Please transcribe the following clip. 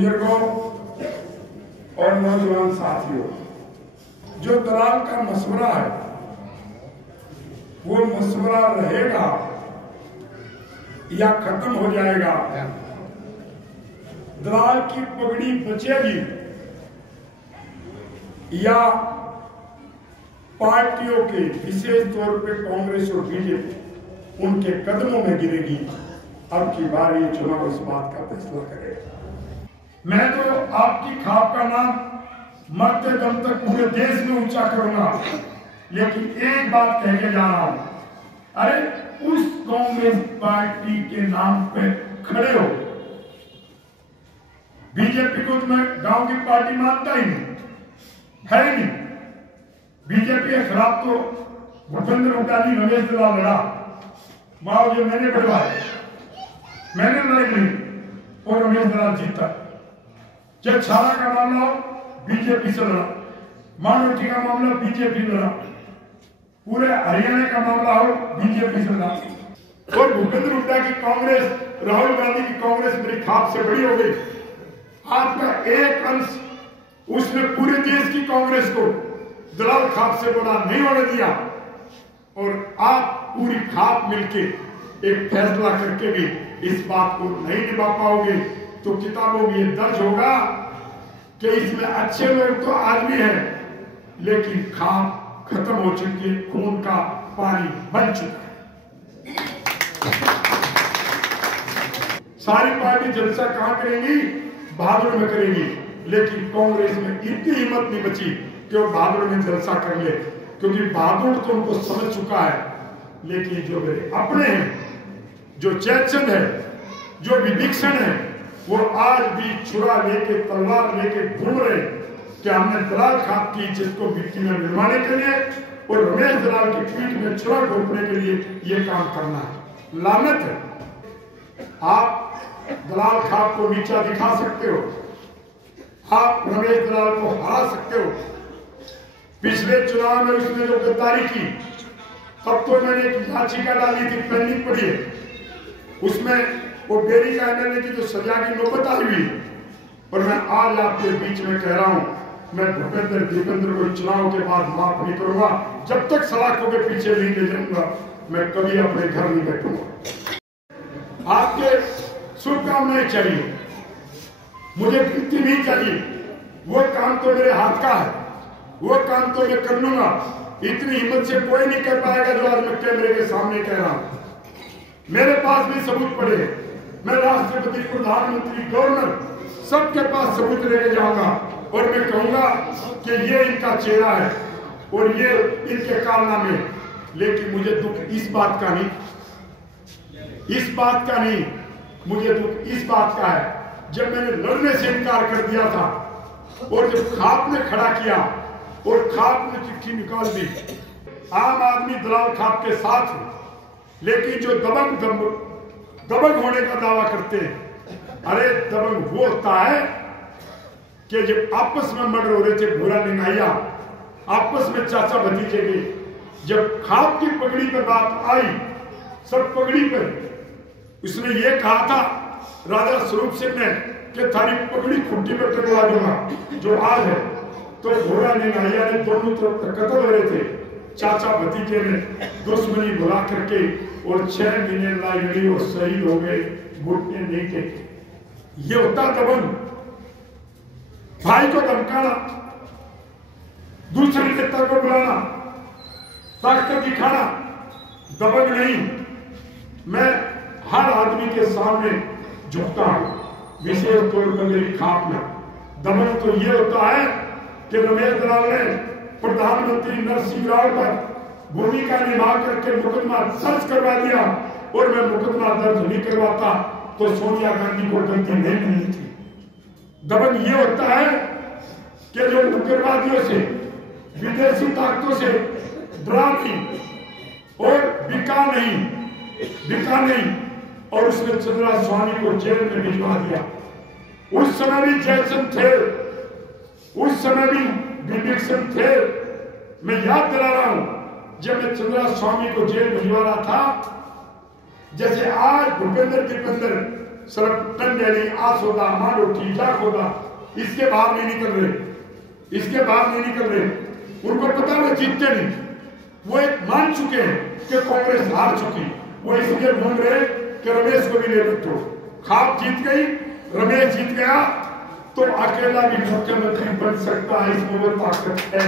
बुजुर्गों और नौजवान साथियों, जो दलाल का मशवरा है वो मशवरा रहेगा या खत्म हो जाएगा? दलाल की पगड़ी बचेगी या पार्टियों के, विशेष तौर पे कांग्रेस और बीजेपी, उनके कदमों में गिरेगी? अब की बार ये चुनाव इस बात का फैसला करेगा। मैं तो आपकी खाप का नाम मरते दम तक पूरे देश में ऊंचा करूंगा, लेकिन एक बात कह के जा रहा हूं, अरे उस कांग्रेस पार्टी के नाम पे खड़े हो। बीजेपी को तो मैं गांव की पार्टी मानता ही नहीं, है ही नहीं। बीजेपी के खिलाफ तो भूपेंद्र हुड्डा जी, रमेश दलाल लड़ा, माओ जो मैंने बढ़वाया, मैंने लड़ी और रमेश दलाल जीता। जब छाला का मामला हो बीजेपी से लड़ा, मानवटी का मामला बीजेपी लड़ा, पूरे हरियाणा का मामला हो बीजेपी से लड़ा। और भूपेंद्र हुड्डा की कांग्रेस, राहुल गांधी की कांग्रेस मेरी खाप से बड़ी हो गई। आपका एक अंश उसने पूरे देश की कांग्रेस को दलाल खाप से बड़ा नहीं होने दिया, और आप पूरी खाप मिलके एक फैसला करके भी इस बात को नहीं निभा पाओगे तो किताबों में ये दर्ज होगा कि इसमें अच्छे लोग तो आज भी हैं, लेकिन खाप खत्म हो चुकी है, खून का पानी बन चुका है। सारी पार्टी जलसा कहां करेंगी? भादुड़ में करेंगी, लेकिन कांग्रेस में इतनी हिम्मत नहीं बची कि वो भादुड़ में जलसा कर ले, क्योंकि भादुड़ तो उनको समझ चुका है। लेकिन जो मेरे अपने हैं, जो जयचंद है, जो विभीषण है, वो आज भी छुरा लेके, तलवार लेके घूम रहे कि हमने दलाल खाप की इज्जत को मिट्टी में मिलवाने के लिए और रमेश दलाल की पीठ में छुरा घोंपने के लिए ये काम करना है। लानत है। आप दलाल खाप को नीचा दिखा सकते हो, आप रमेश दलाल को हरा सकते हो। पिछले चुनाव में उसने जो गद्दारी की, तब तो मैंने एक याचिका डाली थी, पेंडिंग पड़ी है, उसमें वो बेरी का एमएलए की जो सजा की नौबत आई हुई। और मैं आज आपके बीच में कह रहा हूं, मैं भूपेंद्र दीपेंद्र को चुनाव के बाद माफ नहीं करूंगा। जब तक सलाखों के पीछे नहीं ले जाऊंगा, मैं कभी अपने घर नहीं बैठूंगा। आपके शुभकामनाएं चाहिए, मुझे गिनती नहीं चाहिए। वो काम तो मेरे हाथ का है, वो काम तो मैं कर लूंगा। इतनी हिम्मत से कोई नहीं कर पाएगा जो आज मैं कैमरे के सामने कह रहा हूं। मेरे पास भी सबूत पड़े, मैं राष्ट्रपति, प्रधानमंत्री, गवर्नर सबके पास सबूत लेके जाऊंगा और मैं कहूंगा कि ये इनका चेहरा है और ये इनके कारनामे। लेकिन मुझे दुख इस बात का नहीं, इस बात का नहीं, मुझे दुख इस बात का है जब मैंने लड़ने से इनकार कर दिया था और जब खाप ने खड़ा किया और खाप ने चिट्ठी निकाल दी। आम आदमी दलाल खाप के साथ है, लेकिन जो दबंग होने का दावा करते हैं, अरे दबंग वो होता है कि जब आपस में मर्डर हो रहे थे, भूरा निनाइया आपस में चाचा भतीजे के, जब खाप की पगड़ी पर बात आई, सब पगड़ी पर, उसने ये कहा था राजा स्वरूप सिंह ने कि थारी पगड़ी खुट्टी पर टकरा दूंगा जो आज है। तो भूरा निनाइया ने दोनों तरफ कत्ल हो रहे थे, चाचा भतीजे ने दुश्मनी भुला करके और 6 महीने लड़ाई लड़ी और शहीद हो गए, घुटने नहीं टेके। ये होता दबंग, भाई को धमकाना, दूसरे नेता को बुलाना, ताकत दिखाना, दबंग नहीं। मैं हर आदमी के सामने झुकता हूं, विशेष तौर पर मेरी खाप में। दबंग तो ये होता है कि रमेश दलाल ने प्रधानमंत्री नरसिंह राव पर भूमिका निभा करके मुकदमा दर्ज करवा दिया, और मैं मुकदमा दर्ज नहीं करवाता तो सोनिया गांधी को गलती नहीं मिली थी। दबंग ये होता है कि जो उग्रवादियों से, विदेशी ताकतों से डरा नहीं और बिका नहीं, और उसने चंद्रा स्वामी को जेल में भिजवा दिया। उस समय भी जयचंद थे, उस समय भी विभीषण थे। मैं याद दिला रहा हूं, जब मैं चंद्रा स्वामी को जेल भिजवा रहा था, जैसे आज भूपेंद्र दीपेंद्र सिर्फ टंडेली, आसोदा, मांडोठी, जाखोदा, इसके बाहर नहीं निकल रहे, इसके बाहर नहीं निकल रहे। उनको पता है जीतते नहीं, वो एक मान चुके हैं कि कांग्रेस हार चुकी, वो इसलिए घूम रहे कि रमेश को भी ले बैठो। खाप जीत गई, रमेश जीत गया तो अकेला भी मुख्यमंत्री बन सकता है, इसमें वो ताकत है।